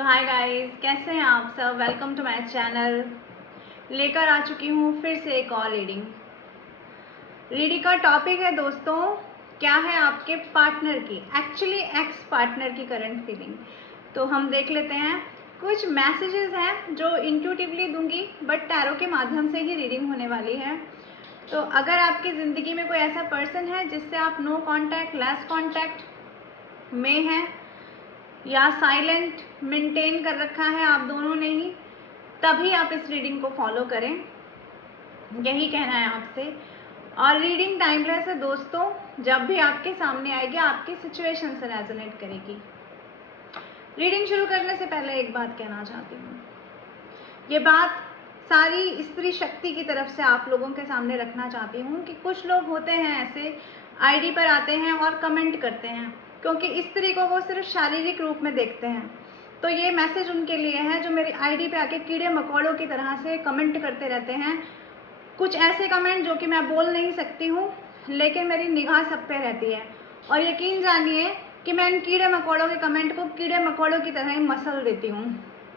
सो hi guys, कैसे हैं आप सब। Welcome to my channel. लेकर आ चुकी हूँ फिर से एक और रीडिंग का टॉपिक है दोस्तों, क्या है आपके पार्टनर की, एक्चुअली एक्स पार्टनर की करंट फीलिंग। तो हम देख लेते हैं। कुछ मैसेजेस हैं जो इंट्यूटिवली दूंगी, बट टैरो के माध्यम से ही रीडिंग होने वाली है। तो अगर आपकी ज़िंदगी में कोई ऐसा पर्सन है जिससे आप नो कांटेक्ट, लेस कांटेक्ट में हैं या साइलेंट मेंटेन कर रखा है आप दोनों ने ही, तभी आप इस रीडिंग को फॉलो करें, यही कहना है आपसे। और रीडिंग टाइमलेस है दोस्तों, जब भी आपके सामने आएगी आपकी सिचुएशन से रेजोनेट करेगी। रीडिंग शुरू करने से पहले एक बात कहना चाहती हूँ, ये बात सारी स्त्री शक्ति की तरफ से आप लोगों के सामने रखना चाहती हूँ कि कुछ लोग होते हैं ऐसे, आईडी पर आते हैं और कमेंट करते हैं क्योंकि स्त्री को वो सिर्फ शारीरिक रूप में देखते हैं। तो ये मैसेज उनके लिए है जो मेरी आईडी पे आके कीड़े मकोड़ों की तरह से कमेंट करते रहते हैं। कुछ ऐसे कमेंट जो कि मैं बोल नहीं सकती हूँ, लेकिन मेरी निगाह सब पे रहती है और यकीन जानिए कि मैं इन कीड़े मकोड़ों के कमेंट को कीड़े मकोड़ों की तरह ही मसल देती हूँ।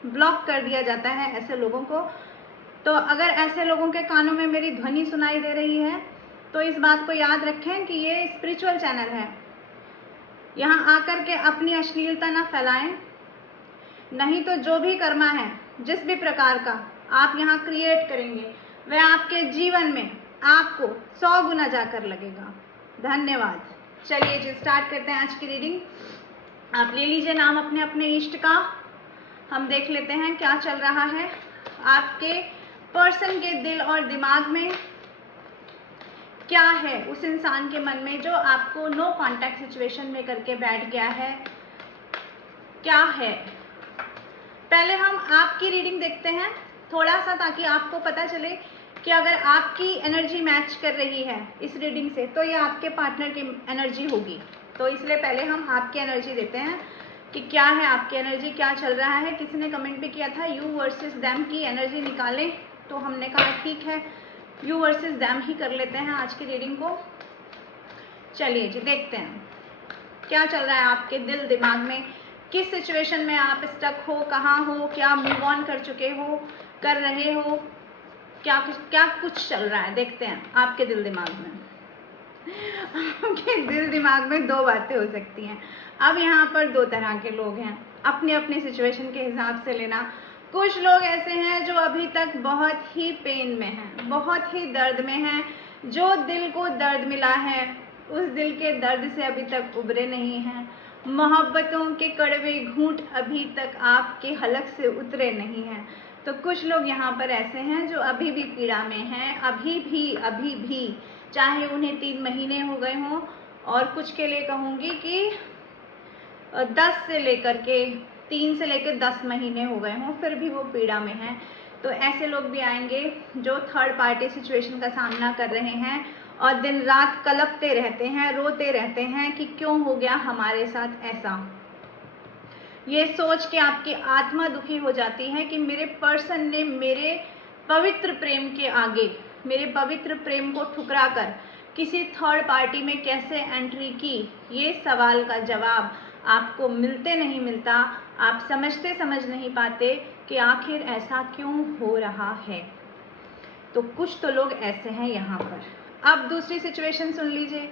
ब्लॉक कर दिया जाता है ऐसे लोगों को। तो अगर ऐसे लोगों के कानों में मेरी ध्वनि सुनाई दे रही है तो इस बात को याद रखें कि ये स्पिरिचुअल चैनल है। यहाँ आकर के अपनी अश्लीलता ना फैलाएं, नहीं तो जो भी कर्मा है, जिस भी प्रकार का आप यहाँ क्रिएट करेंगे, वह आपके जीवन में आपको 100 गुना जाकर लगेगा। धन्यवाद। चलिए जी, स्टार्ट करते हैं आज की रीडिंग। आप ले लीजिए नाम अपने अपने इष्ट का। हम देख लेते हैं क्या चल रहा है आपके पर्सन के दिल और दिमाग में, क्या है उस इंसान के मन में जो आपको नो कांटेक्ट सिचुएशन में करके बैठ गया है, क्या है। पहले हम आपकी रीडिंग देखते हैं थोड़ा सा, ताकि आपको पता चले कि अगर आपकी एनर्जी मैच कर रही है इस रीडिंग से तो ये आपके पार्टनर की एनर्जी होगी। तो इसलिए पहले हम आपकी एनर्जी देते हैं कि क्या है आपकी एनर्जी, क्या चल रहा है। किसी ने कमेंट भी किया था यू वर्सेस दैम की एनर्जी निकालें, तो हमने कहा ठीक है यू वर्सेस दैम ही कर लेते हैं आज की रीडिंग को। चलिए जी, देखते हैं क्या चल रहा है आपके दिल दिमाग में, किस सिचुएशन में आप स्टक हो, कहाँ हो, क्या मूव ऑन कर चुके हो, कर रहे हो, क्या कुछ चल रहा है। देखते हैं आपके दिल दिमाग में। आपके दिल दिमाग में दो बातें हो सकती हैं। अब यहाँ पर दो तरह के लोग हैं, अपनी अपनी सिचुएशन के हिसाब से लेना। कुछ लोग ऐसे हैं जो अभी तक बहुत ही पेन में हैं, बहुत ही दर्द में हैं, जो दिल को दर्द मिला है उस दिल के दर्द से अभी तक उबरे नहीं हैं। मोहब्बतों के कड़वे घूंट अभी तक आपके हलक से उतरे नहीं हैं। तो कुछ लोग यहाँ पर ऐसे हैं जो अभी भी पीड़ा में हैं, अभी भी, चाहे उन्हें 3 महीने हो गए हों, और कुछ के लिए कहूँगी कि 10 से लेकर के 3 से लेकर 10 महीने हो गए हों, फिर भी वो पीड़ा में हैं। तो ऐसे लोग भी आएंगे जो थर्ड पार्टी सिचुएशन का सामना कर रहे हैं और दिन रात कलपते रहते हैं, रोते रहते हैं कि क्यों हो गया हमारे साथ ऐसा। ये सोच के आपकी आत्मा दुखी हो जाती है कि मेरे पर्सन ने मेरे पवित्र प्रेम के आगे, मेरे पवित्र प्रेम को ठुकरा कर किसी थर्ड पार्टी में कैसे एंट्री की। ये सवाल का जवाब आपको मिलते नहीं मिलता, आप समझ नहीं पाते कि आखिर ऐसा क्यों हो रहा है। तो कुछ तो लोग ऐसे हैं यहाँ पर। अब दूसरी सिचुएशन सुन लीजिए।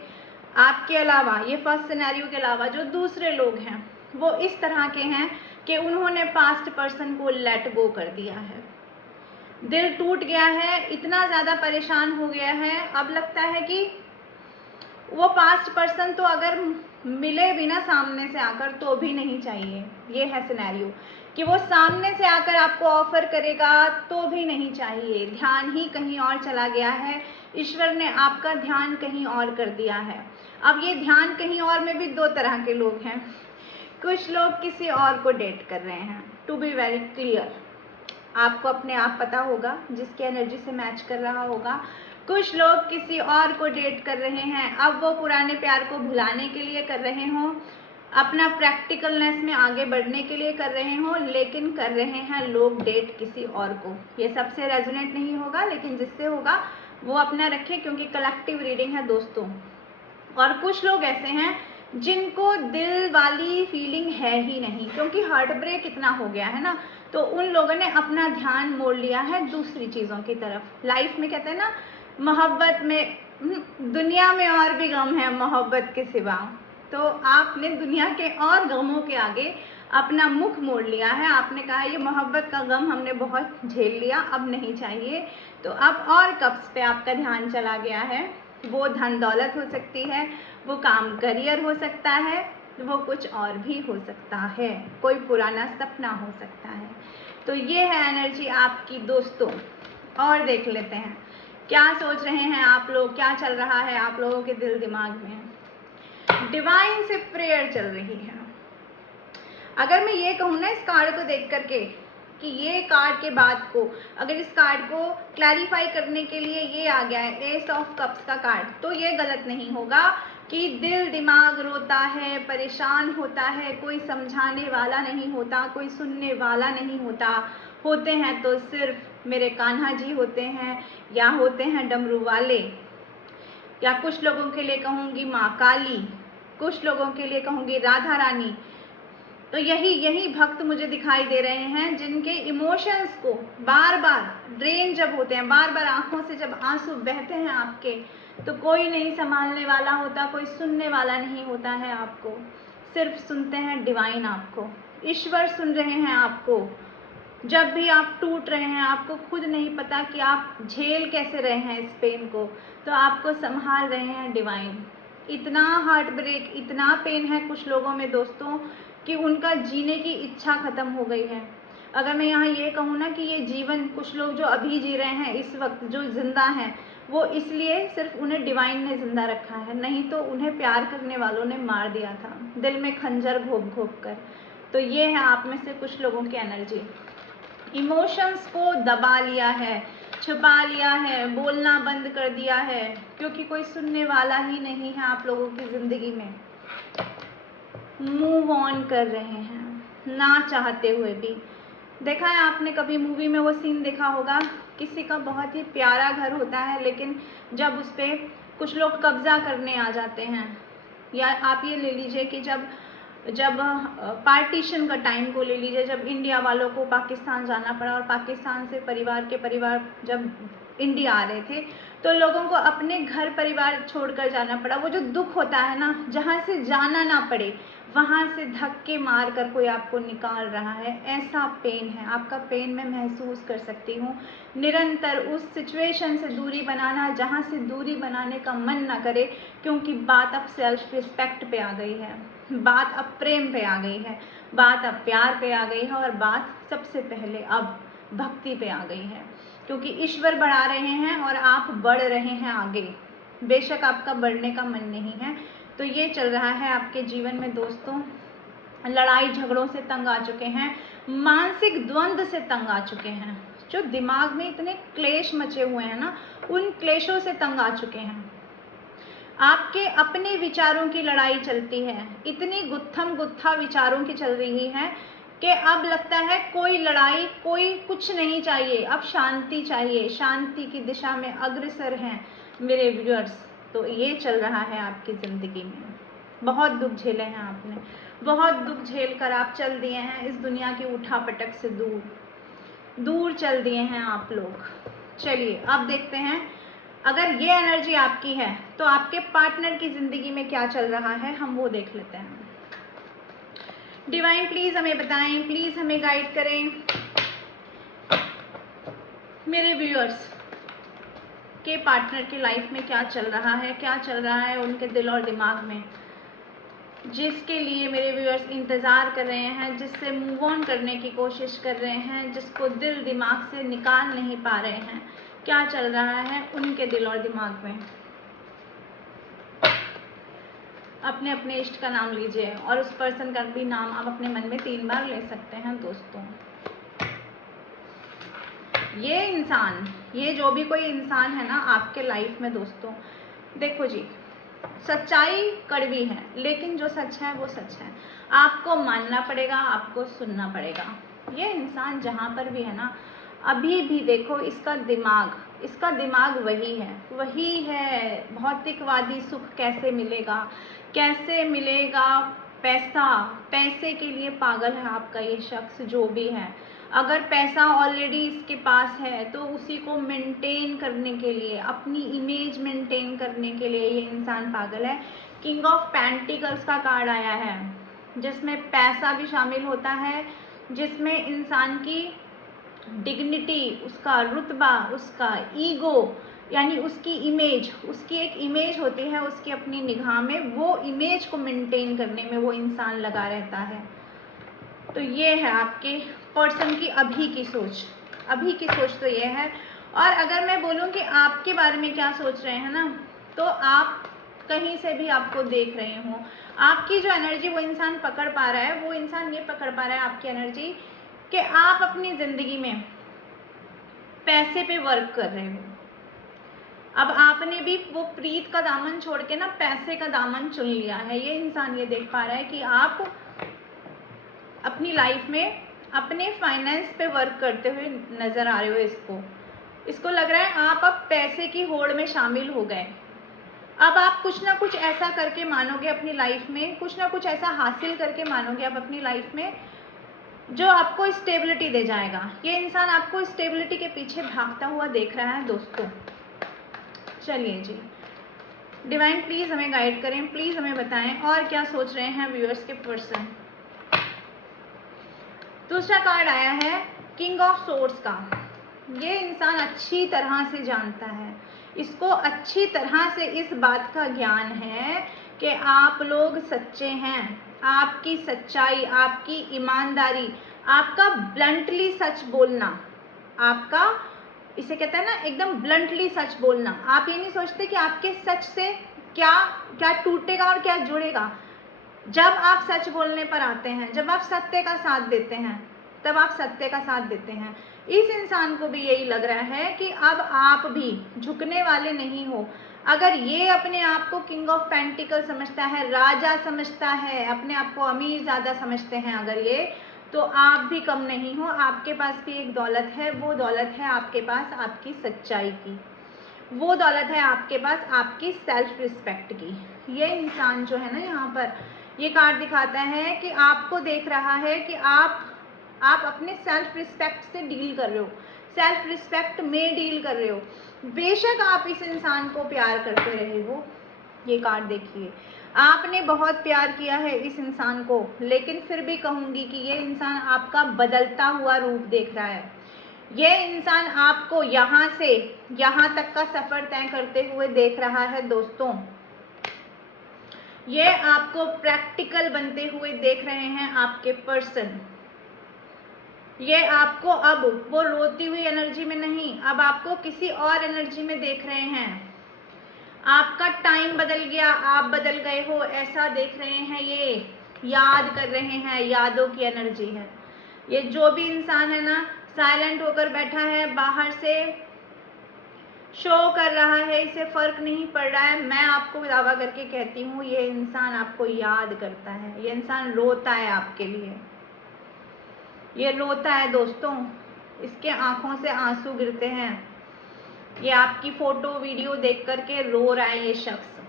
आपके अलावा, ये फर्स्ट सिनेरियो के अलावा जो दूसरे लोग हैं वो इस तरह के हैं कि उन्होंने पास्ट पर्सन को लेट गो कर दिया है, दिल टूट गया है, इतना ज़्यादा परेशान हो गया है। अब लगता है कि वो पास्ट पर्सन तो अगर मिले भी ना सामने से आकर तो भी नहीं चाहिए। ये है सिनेरियो कि वो सामने से आकर आपको ऑफर करेगा तो भी नहीं चाहिए, ध्यान ही कहीं और चला गया है, ईश्वर ने आपका ध्यान कहीं और कर दिया है। अब ये ध्यान कहीं और में भी दो तरह के लोग हैं। कुछ लोग किसी और को डेट कर रहे हैं, टू बी वेरी क्लियर, आपको अपने आप पता होगा जिसकी एनर्जी से मैच कर रहा होगा। कुछ लोग किसी और को डेट कर रहे हैं, अब वो पुराने प्यार को भुलाने के लिए कर रहे हों, अपना प्रैक्टिकलनेस में आगे बढ़ने के लिए कर रहे हों, लेकिन कर रहे हैं लोग डेट किसी और को। ये सबसे रेजोनेट नहीं होगा, लेकिन जिससे होगा वो अपना रखें क्योंकि कलेक्टिव रीडिंग है दोस्तों। और कुछ लोग ऐसे हैं जिनको दिल वाली फीलिंग है ही नहीं, क्योंकि हार्ट ब्रेक इतना हो गया है ना, तो उन लोगों ने अपना ध्यान मोड़ लिया है दूसरी चीज़ों की तरफ। लाइफ में कहते हैं ना, मोहब्बत में दुनिया में और भी गम है मोहब्बत के सिवा, तो आपने दुनिया के और गमों के आगे अपना मुख मोड़ लिया है। आपने कहा ये मोहब्बत का गम हमने बहुत झेल लिया, अब नहीं चाहिए, तो अब और कब्ज पे आपका ध्यान चला गया है। वो धन दौलत हो सकती है, वो काम करियर हो सकता है, वो कुछ और भी हो सकता है, कोई पुराना सपना हो सकता है। तो ये है एनर्जी आपकी दोस्तों। और देख लेते हैं क्या सोच रहे हैं आप लोग, क्या चल रहा है आप लोगों के दिल दिमाग में। डिवाइन से प्रेयर चल रही है। अगर मैं ये कहूँ ना इस कार्ड को देख करके कि ये कार्ड के बाद को, अगर इस कार्ड को क्लैरिफाई करने के लिए ये आ गया है एस ऑफ कप्स का कार्ड, तो ये गलत नहीं होगा कि दिल दिमाग रोता है, परेशान होता है, कोई समझाने वाला नहीं होता, कोई सुनने वाला नहीं होता। होते हैं तो सिर्फ मेरे कान्हा जी होते हैं, या होते हैं डमरू वाले, या कुछ लोगों के लिए कहूँगी माँ काली, कुछ लोगों के लिए कहूँगी राधा रानी। तो यही भक्त मुझे दिखाई दे रहे हैं जिनके इमोशंस को बार बार ड्रेन जब होते हैं, बार बार आंखों से जब आंसू बहते हैं आपके, तो कोई नहीं संभालने वाला होता, कोई सुनने वाला नहीं होता है आपको, सिर्फ सुनते हैं डिवाइन आपको, ईश्वर सुन रहे हैं आपको। जब भी आप टूट रहे हैं, आपको खुद नहीं पता कि आप झेल कैसे रहे हैं इस पेन को, तो आपको संभाल रहे हैं डिवाइन। इतना हार्ट ब्रेक, इतना पेन है कुछ लोगों में दोस्तों कि उनका जीने की इच्छा ख़त्म हो गई है। अगर मैं यहाँ ये कहूँ ना कि ये जीवन कुछ लोग जो अभी जी रहे हैं इस वक्त, जो ज़िंदा हैं, वो इसलिए सिर्फ उन्हें डिवाइन ने ज़िंदा रखा है, नहीं तो उन्हें प्यार करने वालों ने मार दिया था दिल में खंजर घोप घोप कर। तो ये है आप में से कुछ लोगों की एनर्जी। इमोशंस को दबा लिया है, छुपा लिया है, बोलना बंद कर दिया है, क्योंकि कोई सुनने वाला ही नहीं है आप लोगों की ज़िंदगी में। मूव ऑन कर रहे हैं ना चाहते हुए भी। देखा है आपने कभी मूवी में वो सीन देखा होगा, किसी का बहुत ही प्यारा घर होता है, लेकिन जब उस पर कुछ लोग कब्जा करने आ जाते हैं, या आप ये ले लीजिए कि जब पार्टीशन का टाइम को ले लीजिए, जब इंडिया वालों को पाकिस्तान जाना पड़ा और पाकिस्तान से परिवार जब इंडिया आ रहे थे, तो लोगों को अपने घर परिवार छोड़कर जाना पड़ा। वो जो दुख होता है ना, जहाँ से जाना ना पड़े, वहाँ से धक्के मार कर कोई आपको निकाल रहा है, ऐसा पेन है। आपका पेन मैं महसूस कर सकती हूँ। निरंतर उस सिचुएशन से दूरी बनाना जहाँ से दूरी बनाने का मन ना करे, क्योंकि बात अब सेल्फ रिस्पेक्ट पे आ गई है, बात अब प्रेम पे आ गई है, बात अब प्यार पे आ गई है, और बात सबसे पहले अब भक्ति पे आ गई है, क्योंकि ईश्वर बढ़ा रहे हैं और आप बढ़ रहे हैं आगे। बेशक आपका बढ़ने का मन नहीं है। तो ये चल रहा है आपके जीवन में दोस्तों। लड़ाई झगड़ों से तंग आ चुके हैं, मानसिक द्वंद्व से तंग आ चुके हैं, जो दिमाग में इतने क्लेश मचे हुए हैं ना, उन क्लेशों से तंग आ चुके हैं। आपके अपने विचारों की लड़ाई चलती है, इतनी गुत्थम गुत्था विचारों की चल रही है कि अब लगता है कोई लड़ाई, कोई कुछ नहीं चाहिए, अब शांति चाहिए, शांति की दिशा में अग्रसर हैं मेरे व्यूअर्स। तो ये चल रहा है आपकी ज़िंदगी में। बहुत दुख झेले हैं आपने, बहुत दुख झेल कर आप चल दिए हैं इस दुनिया की उठापटक से दूर चल दिए हैं आप लोग। चलिए अब देखते हैं, अगर ये एनर्जी आपकी है तो आपके पार्टनर की ज़िंदगी में क्या चल रहा है, हम वो देख लेते हैं। डिवाइन प्लीज़ हमें बताएं, प्लीज़ हमें गाइड करें। मेरे व्यूअर्स के पार्टनर की लाइफ में क्या चल रहा है, क्या चल रहा है उनके दिल और दिमाग में, जिसके लिए मेरे व्यूअर्स इंतज़ार कर रहे हैं, जिससे मूव ऑन करने की कोशिश कर रहे हैं, जिसको दिल दिमाग से निकाल नहीं पा रहे हैं। क्या चल रहा है उनके दिल और दिमाग में। अपने अपने इष्ट का नाम लीजिए, और उस पर्सन का भी नाम आप अपने मन में 3 बार ले सकते हैं दोस्तों। ये इंसान, ये जो भी कोई इंसान है ना आपके लाइफ में दोस्तों, देखो जी, सच्चाई कड़वी है, लेकिन जो सच है वो सच है। आपको मानना पड़ेगा, आपको सुनना पड़ेगा। ये इंसान जहाँ पर भी है ना, अभी भी देखो इसका दिमाग वही है। भौतिकवादी सुख कैसे मिलेगा, पैसे के लिए पागल है आपका ये शख्स जो भी है। अगर पैसा ऑलरेडी इसके पास है तो उसी को मेंटेन करने के लिए, अपनी इमेज मेंटेन करने के लिए ये इंसान पागल है। किंग ऑफ पेंटिकल्स का कार्ड आया है जिसमें पैसा भी शामिल होता है, जिसमें इंसान की डिग्निटी, उसका रुतबा, उसका ईगो, यानी उसकी एक इमेज होती है उसकी अपनी निगाह में, वो इमेज को मेंटेन करने में वो इंसान लगा रहता है। तो ये है आपके पर्सन की अभी की सोच तो ये है। और अगर मैं बोलूँ कि आपके बारे में क्या सोच रहे हैं ना, तो आप कहीं से भी आपको देख रहे हो, आपकी जो एनर्जी वो इंसान पकड़ पा रहा है, वो इंसान ये पकड़ पा रहा है आपकी एनर्जी कि आप अपनी ज़िंदगी में पैसे पे वर्क कर रहे हो। अब आपने भी वो प्रीत का दामन छोड़ के ना पैसे का दामन चुन लिया है। ये इंसान ये देख पा रहा है कि आप अपनी लाइफ में अपने फाइनेंस पे वर्क करते हुए नज़र आ रहे हो। इसको लग रहा है आप अब पैसे की होड़ में शामिल हो गए। अब आप कुछ ना कुछ ऐसा करके मानोगे अपनी लाइफ में, कुछ ना कुछ ऐसा हासिल करके मानोगे आप अपनी लाइफ में जो आपको स्टेबिलिटी दे जाएगा। ये इंसान आपको स्टेबिलिटी के पीछे भागता हुआ देख रहा है दोस्तों। चलिए जी, डिवाइन प्लीज़ हमें गाइड करें, प्लीज़ हमें बताएं और क्या सोच रहे हैं व्यूअर्स के पर्सन। दूसरा कार्ड आया है किंग ऑफ सोर्ड्स का। ये इंसान अच्छी तरह से जानता है, इसको अच्छी तरह से इस बात का ज्ञान है कि आप लोग सच्चे हैं। आपकी सच्चाई, आपकी ईमानदारी, आपका ब्लंटली सच बोलना, आपका इसे कहते हैं ना एकदम ब्लंटली सच बोलना। आप ये नहीं सोचते कि आपके सच से क्या क्या टूटेगा और क्या जुड़ेगा। जब आप सच बोलने पर आते हैं, जब आप सत्य का साथ देते हैं, तब आप सत्य का साथ देते हैं। इस इंसान को भी यही लग रहा है कि अब आप भी झुकने वाले नहीं हो। अगर ये अपने आप को किंग ऑफ पेंटिकल समझता है, राजा समझता है, अपने आप को अमीर ज़्यादा समझते हैं अगर ये, तो आप भी कम नहीं हो। आपके पास भी एक दौलत है, वो दौलत है आपके पास आपकी सच्चाई की, वो दौलत है आपके पास आपकी सेल्फ रिस्पेक्ट की। ये इंसान जो है ना, यहाँ पर ये कार्ड दिखाता है कि आपको देख रहा है कि आप अपने सेल्फ रिस्पेक्ट से डील कर रहे हो, सेल्फ रिस्पेक्ट में डील कर रहे हो। बेशक आप इस इंसान को प्यार करते रहे हो, ये कार्ड देखिए, आपने बहुत प्यार किया है इस इंसान को, लेकिन फिर भी कहूँगी कि ये इंसान आपका बदलता हुआ रूप देख रहा है। ये इंसान आपको यहाँ से यहाँ तक का सफ़र तय करते हुए देख रहा है दोस्तों। ये आपको प्रैक्टिकल बनते हुए देख रहे हैं आपके पर्सन। ये आपको अब वो रोती हुई एनर्जी में नहीं, अब आपको किसी और एनर्जी में देख रहे हैं। आपका टाइम बदल गया, आप बदल गए हो, ऐसा देख रहे हैं। ये याद कर रहे हैं, यादों की एनर्जी है। ये जो भी इंसान है ना, साइलेंट होकर बैठा है, बाहर से शो कर रहा है, इसे फर्क नहीं पड़ रहा है। मैं आपको दावा करके कहती हूँ ये इंसान आपको याद करता है, ये इंसान रोता है आपके लिए, ये रोता है दोस्तों, इसके आंखों से आंसू गिरते हैं। ये आपकी फोटो वीडियो देख करके रो रहा है। ये शख्स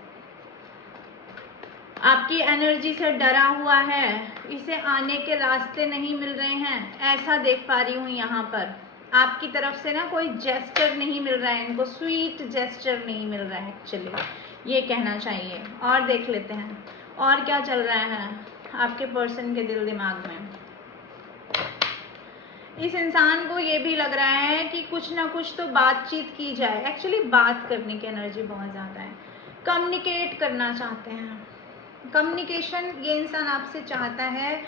आपकी एनर्जी से डरा हुआ है, इसे आने के रास्ते नहीं मिल रहे हैं, ऐसा देख पा रही हूँ। यहाँ पर आपकी तरफ से ना कोई जेस्चर नहीं मिल रहा है, इनको स्वीट जेस्चर नहीं मिल रहा है एक्चुअली, ये कहना चाहिए। और देख लेते हैं और क्या चल रहा है आपके पर्सन के दिल दिमाग में। इस इंसान को ये भी लग रहा है कि कुछ ना कुछ तो बातचीत की जाए। एक्चुअली बात करने की एनर्जी बहुत ज़्यादा है, कम्युनिकेट करना चाहते हैं। कम्युनिकेशन ये इंसान आपसे चाहता है,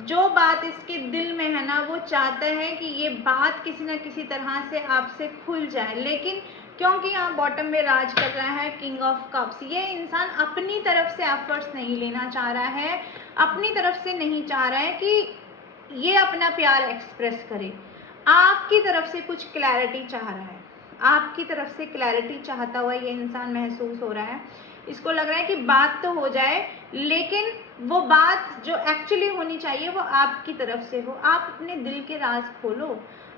जो बात इसके दिल में है ना, वो चाहता है कि ये बात किसी न किसी तरह से आपसे खुल जाए। लेकिन क्योंकि यहाँ बॉटम में राज कर रहा है किंग ऑफ कप्स, ये इंसान अपनी तरफ से एफर्ट्स नहीं लेना चाह रहा है, अपनी तरफ से नहीं चाह रहा है कि ये अपना प्यार एक्सप्रेस करे। आपकी तरफ से कुछ क्लैरिटी चाह रहा है, आपकी तरफ से क्लैरिटी चाहता हुआ ये इंसान महसूस हो रहा है। इसको लग रहा है कि बात तो हो जाए, लेकिन वो बात जो एक्चुअली होनी चाहिए वो आपकी तरफ से हो। आप अपने दिल के राज खोलो,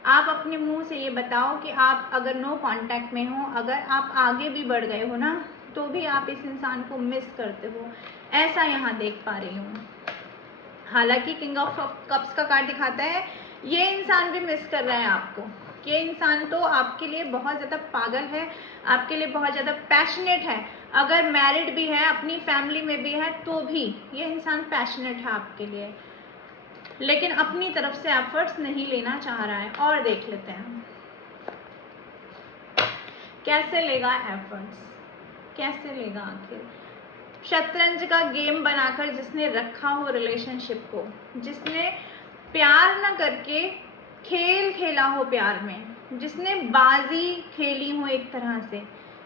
आप अपने मुंह से ये बताओ कि आप अगर नो कांटेक्ट में हो, अगर आप आगे भी बढ़ गए हो ना, तो भी आप इस इंसान को मिस करते हो, ऐसा यहाँ देख पा रही हूँ। हालांकि किंग ऑफ कप्स का कार्ड दिखाता है ये इंसान भी मिस कर रहा है आपको। ये इंसान तो आपके लिए बहुत ज़्यादा पागल है, आपके लिए बहुत ज़्यादा पैशनेट है। अगर मैरिड भी है, अपनी फैमिली में भी है, तो भी ये इंसान पैशनेट है आपके लिए, लेकिन अपनी तरफ से एफर्ट्स नहीं लेना चाह रहा है। और देख लेते हैं कैसे लेगा एफर्ट्स, कैसे लेगा आखिर। शतरंज का गेम बनाकर जिसने रखा हो रिलेशनशिप को, जिसने प्यार न करके खेल खेला हो प्यार में, जिसने बाजी खेली हो, एक तरह से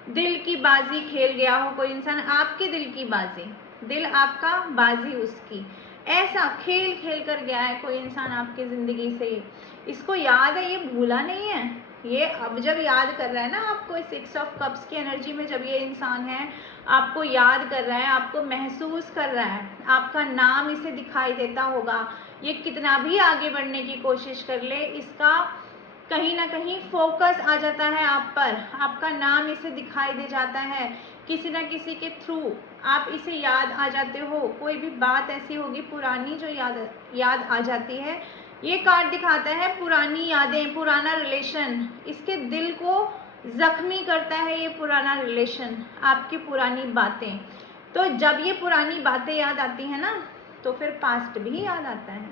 दिल की बाजी खेल गया हो कोई इंसान, आपके दिल की बाजी, दिल आपका बाजी उसकी, ऐसा खेल खेल कर गया है कोई इंसान आपकी ज़िंदगी से। इसको याद है, ये भूला नहीं है। ये अब जब याद कर रहा है ना आपको, इस 6 ऑफ कप्स की एनर्जी में जब ये इंसान है, आपको याद कर रहा है, आपको महसूस कर रहा है, आपका नाम इसे दिखाई देता होगा। ये कितना भी आगे बढ़ने की कोशिश कर ले, इसका कहीं ना कहीं फोकस आ जाता है आप पर, आपका नाम इसे दिखाई दे जाता है, किसी ना किसी के थ्रू आप इसे याद आ जाते हो। कोई भी बात ऐसी होगी पुरानी जो याद आ जाती है। ये कार्ड दिखाता है पुरानी यादें, पुराना रिलेशन, इसके दिल को जख्मी करता है ये पुराना रिलेशन, आपकी पुरानी बातें। तो जब ये पुरानी बातें याद आती हैं ना, तो फिर पास्ट भी याद आता है,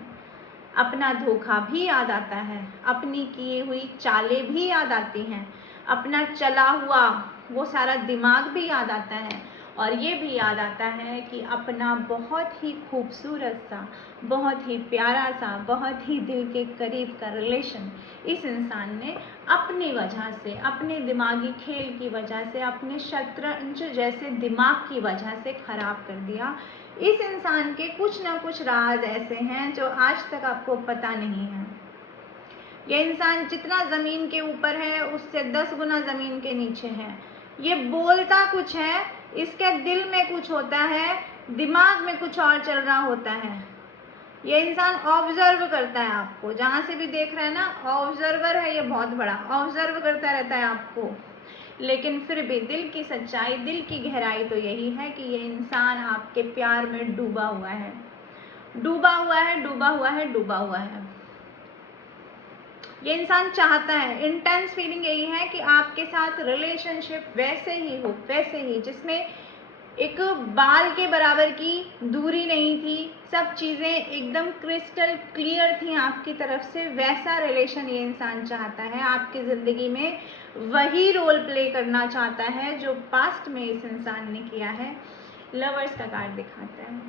अपना धोखा भी याद आता है, अपनी की हुई चालें भी याद आती हैं, अपना चला हुआ वो सारा दिमाग भी याद आता है। और ये भी याद आता है कि अपना बहुत ही खूबसूरत सा, बहुत ही प्यारा सा, बहुत ही दिल के करीब का रिलेशन इस इंसान ने अपनी वजह से, अपने दिमागी खेल की वजह से, अपने शतरंज जैसे दिमाग की वजह से ख़राब कर दिया। इस इंसान के कुछ ना कुछ राज ऐसे हैं जो आज तक आपको पता नहीं है। ये इंसान जितना ज़मीन के ऊपर है उससे 10 गुना ज़मीन के नीचे है। ये बोलता कुछ है, इसके दिल में कुछ होता है, दिमाग में कुछ और चल रहा होता है। ये इंसान ऑब्जर्व करता है आपको, जहाँ से भी देख रहा है ना, ऑब्जर्वर है ये, बहुत बड़ा ऑब्जर्व करता रहता है आपको। लेकिन फिर भी दिल की सच्चाई, दिल की गहराई तो यही है कि ये इंसान आपके प्यार में डूबा हुआ है, डूबा हुआ है, डूबा हुआ है, डूबा हुआ है। ये इंसान चाहता है, इंटेंस फीलिंग यही है कि आपके साथ रिलेशनशिप वैसे ही हो, वैसे ही जिसमें एक बाल के बराबर की दूरी नहीं थी, सब चीज़ें एकदम क्रिस्टल क्लियर थी आपकी तरफ से, वैसा रिलेशन ये इंसान चाहता है आपकी ज़िंदगी में। वही रोल प्ले करना चाहता है जो पास्ट में इस इंसान ने किया है। लवर्स का कार्ड दिखाता है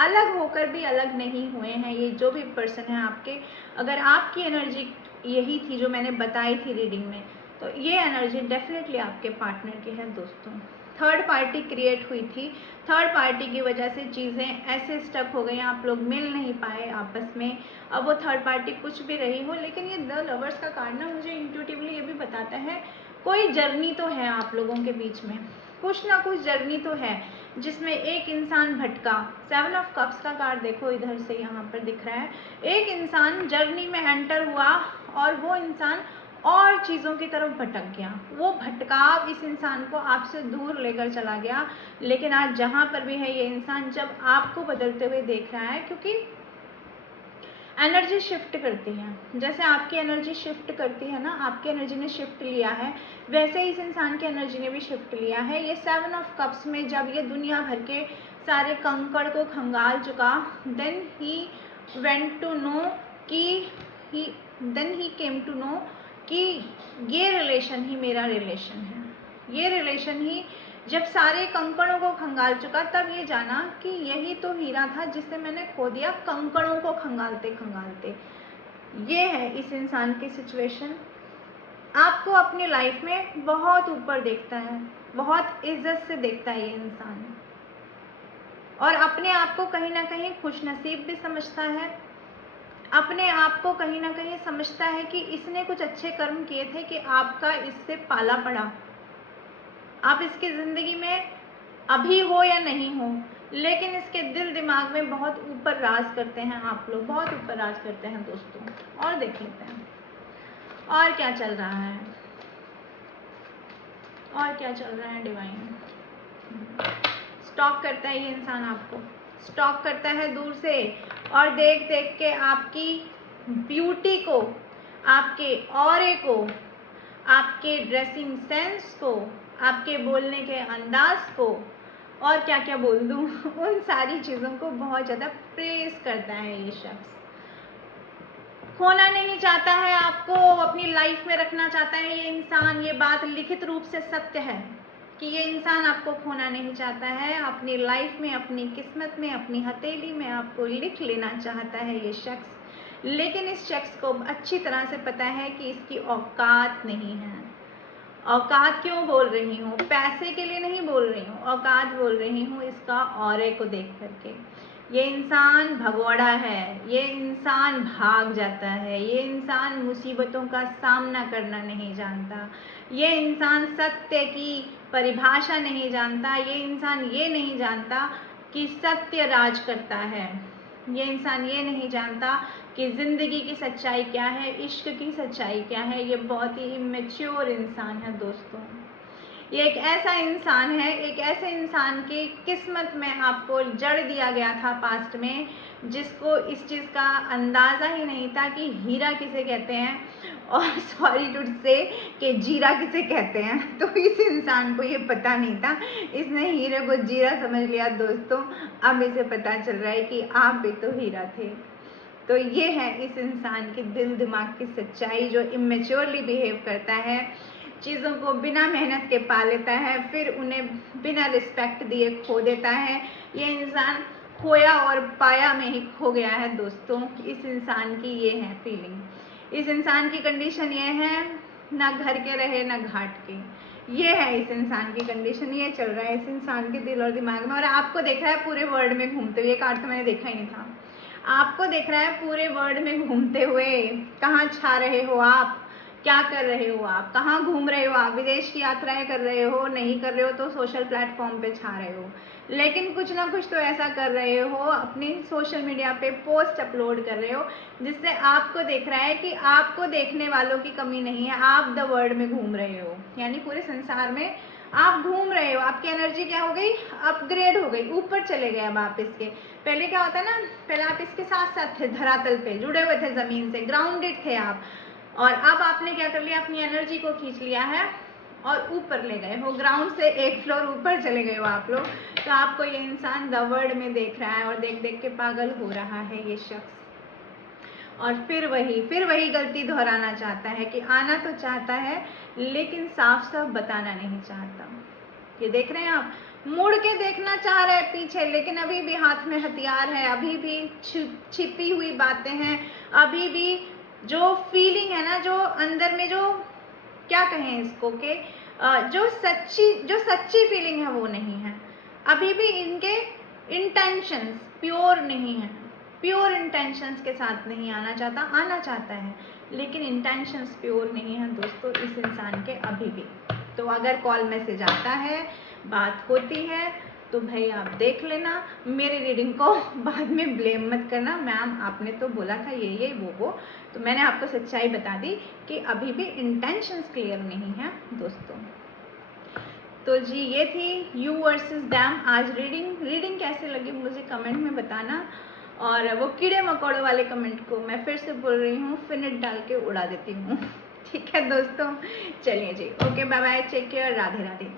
अलग होकर भी अलग नहीं हुए हैं ये जो भी पर्सन है आपके। अगर आपकी एनर्जी यही थी जो मैंने बताई थी रीडिंग में, तो ये एनर्जी डेफिनेटली आपके पार्टनर की है दोस्तों। थर्ड पार्टी क्रिएट हुई थी, थर्ड पार्टी की वजह से चीज़ें ऐसे स्टक हो गई, आप लोग मिल नहीं पाए आपस में। अब वो थर्ड पार्टी कुछ भी रही हो, लेकिन ये द लवर्स का कार्ड ना मुझे इंट्यूटिवली ये भी बताता है कोई जर्नी तो है आप लोगों के बीच में, कुछ ना कुछ जर्नी तो है जिसमें एक इंसान भटका। 7 ऑफ कप्स का कार्ड देखो इधर से यहाँ पर दिख रहा है, एक इंसान जर्नी में एंटर हुआ और वो इंसान और चीज़ों की तरफ भटक गया। वो भटकाव इस इंसान को आपसे दूर लेकर चला गया। लेकिन आज जहाँ पर भी है ये इंसान, जब आपको बदलते हुए देख रहा है, क्योंकि एनर्जी शिफ्ट करती है, जैसे आपकी एनर्जी शिफ्ट करती है ना, आपकी एनर्जी ने शिफ्ट लिया है, वैसे इस इंसान की एनर्जी ने भी शिफ्ट लिया है। ये 7 ऑफ कप्स में जब ये दुनिया भर के सारे कंकड़ को खंगाल चुका, then he went to know कि then he came to know कि ये रिलेशन ही मेरा रिलेशन है। ये रिलेशन ही जब सारे कंकड़ों को खंगाल चुका, तब ये जाना कि यही तो हीरा था जिसे मैंने खो दिया कंकड़ों को खंगालते खंगालते। ये है इस इंसान की सिचुएशन। आपको अपनी लाइफ में बहुत ऊपर देखता है, बहुत इज्जत से देखता है ये इंसान, और अपने आप को कहीं ना कहीं खुशनसीब भी समझता है। अपने आप को कहीं ना कहीं समझता है कि इसने कुछ अच्छे कर्म किए थे कि आपका इससे पाला पड़ा। आप इसकी ज़िंदगी में अभी हो या नहीं हो, लेकिन इसके दिल दिमाग में बहुत ऊपर राज करते हैं आप लोग, बहुत ऊपर राज करते हैं दोस्तों। और देख लेते हैं और क्या चल रहा है, और क्या चल रहा है डिवाइन। स्टॉक करता है ये इंसान, आपको स्टॉक करता है दूर से, और देख देख के आपकी ब्यूटी को, आपके ऑरे को, आपके ड्रेसिंग सेंस को, आपके बोलने के अंदाज को, और क्या क्या बोल दूँ उन सारी चीज़ों को बहुत ज़्यादा प्रेस करता है ये शख्स। खोना नहीं चाहता है आपको, अपनी लाइफ में रखना चाहता है ये इंसान। ये बात लिखित रूप से सत्य है कि ये इंसान आपको खोना नहीं चाहता है, अपनी लाइफ में, अपनी किस्मत में, अपनी हथेली में आपको लिख लेना चाहता है ये शख्स। लेकिन इस शख्स को अच्छी तरह से पता है कि इसकी औकात नहीं है। औकात क्यों बोल रही हूँ, पैसे के लिए नहीं बोल रही हूँ, औकात बोल रही हूँ इसका ऑरे को देख करके। ये इंसान भगोड़ा है, ये इंसान भाग जाता है, ये इंसान मुसीबतों का सामना करना नहीं जानता, ये इंसान सत्य की परिभाषा नहीं जानता, ये इंसान ये नहीं जानता कि सत्य राज करता है, ये इंसान ये नहीं जानता कि ज़िंदगी की सच्चाई क्या है, इश्क की सच्चाई क्या है। ये बहुत ही इमेच्योर इंसान है दोस्तों। ये एक ऐसा इंसान है, एक ऐसे इंसान की किस्मत में आपको जड़ दिया गया था पास्ट में, जिसको इस चीज़ का अंदाज़ा ही नहीं था कि हीरा किसे कहते हैं, और सॉरी टू से कि जीरा किसे कहते हैं। तो इस इंसान को ये पता नहीं था, इसने हीरे को जीरा समझ लिया दोस्तों। अब इसे पता चल रहा है कि आप भी तो हीरा थे। तो ये है इस इंसान के दिल दिमाग की सच्चाई, जो इमेच्योरली बिहेव करता है, चीज़ों को बिना मेहनत के पा लेता है, फिर उन्हें बिना रिस्पेक्ट दिए खो देता है। ये इंसान खोया और पाया में ही खो गया है दोस्तों। इस इंसान की ये है फीलिंग, इस इंसान की कंडीशन ये है, ना घर के रहे ना घाट के। ये है इस इंसान की कंडीशन, ये चल रहा है इस इंसान के दिल और दिमाग में। और आपको देख रहा है पूरे वर्ल्ड में घूमते हुए, एक आर्ट तो मैंने देखा ही नहीं था। आपको देख रहा है पूरे वर्ल्ड में घूमते हुए, कहाँ छा रहे हो आप, क्या कर रहे हो आप, कहाँ घूम रहे हो आप, विदेश की यात्राएं कर रहे हो, नहीं कर रहे हो तो सोशल प्लेटफॉर्म पे छा रहे हो, लेकिन कुछ ना कुछ तो ऐसा कर रहे हो, अपनी सोशल मीडिया पे पोस्ट अपलोड कर रहे हो, जिससे आपको देख रहा है कि आपको देखने वालों की कमी नहीं है, आप द वर्ल्ड में घूम रहे हो, यानी पूरे संसार में आप घूम रहे हो। आपकी एनर्जी क्या हो गई, अपग्रेड हो गई, ऊपर चले गए अब आप इसके। पहले क्या होता है ना, पहले आप इसके साथ साथ थे, धरातल पे जुड़े हुए थे, ज़मीन से ग्राउंडेड थे आप, और अब आपने क्या कर लिया, अपनी एनर्जी को खींच लिया है और ऊपर ले गए हो, ग्राउंड से एक फ्लोर ऊपर चले गए हो आप लोग। तो आपको ये इंसान द वर्ल्ड में देख रहा है और देख देख के पागल हो रहा है ये शख्स, और फिर वही गलती दोहराना चाहता है कि आना तो चाहता है लेकिन साफ साफ बताना नहीं चाहता। ये देख रहे हैं आप, मुड़ के देखना चाह रहे हैं पीछे, लेकिन अभी भी हाथ में हथियार है, अभी भी छिपी हुई बातें हैं, अभी भी जो फीलिंग है ना, जो अंदर में, जो क्या कहें इसको कि जो सच्ची फीलिंग है वो नहीं है। अभी भी इनके इंटेंशंस प्योर नहीं है, प्योर इंटेंशंस के साथ नहीं आना चाहता, आना चाहता है लेकिन इंटेंशंस प्योर नहीं है दोस्तों इस इंसान के अभी भी। तो अगर कॉल मैसेज आता है, बात होती है, तो भाई आप देख लेना, मेरी रीडिंग को बाद में ब्लेम मत करना, मैम आपने तो बोला था ये वो। तो मैंने आपको सच्चाई बता दी कि अभी भी इंटेंशंस क्लियर नहीं है दोस्तों। तो जी ये थी यू वर्सेस दैम आज रीडिंग कैसे लगी मुझे कमेंट में बताना, और वो कीड़े मकोड़ों वाले कमेंट को मैं फिर से बोल रही हूँ, फिनिट डाल के उड़ा देती हूँ। ठीक है दोस्तों, चलिए जी, okay bye bye, take care, Radhe Radhe.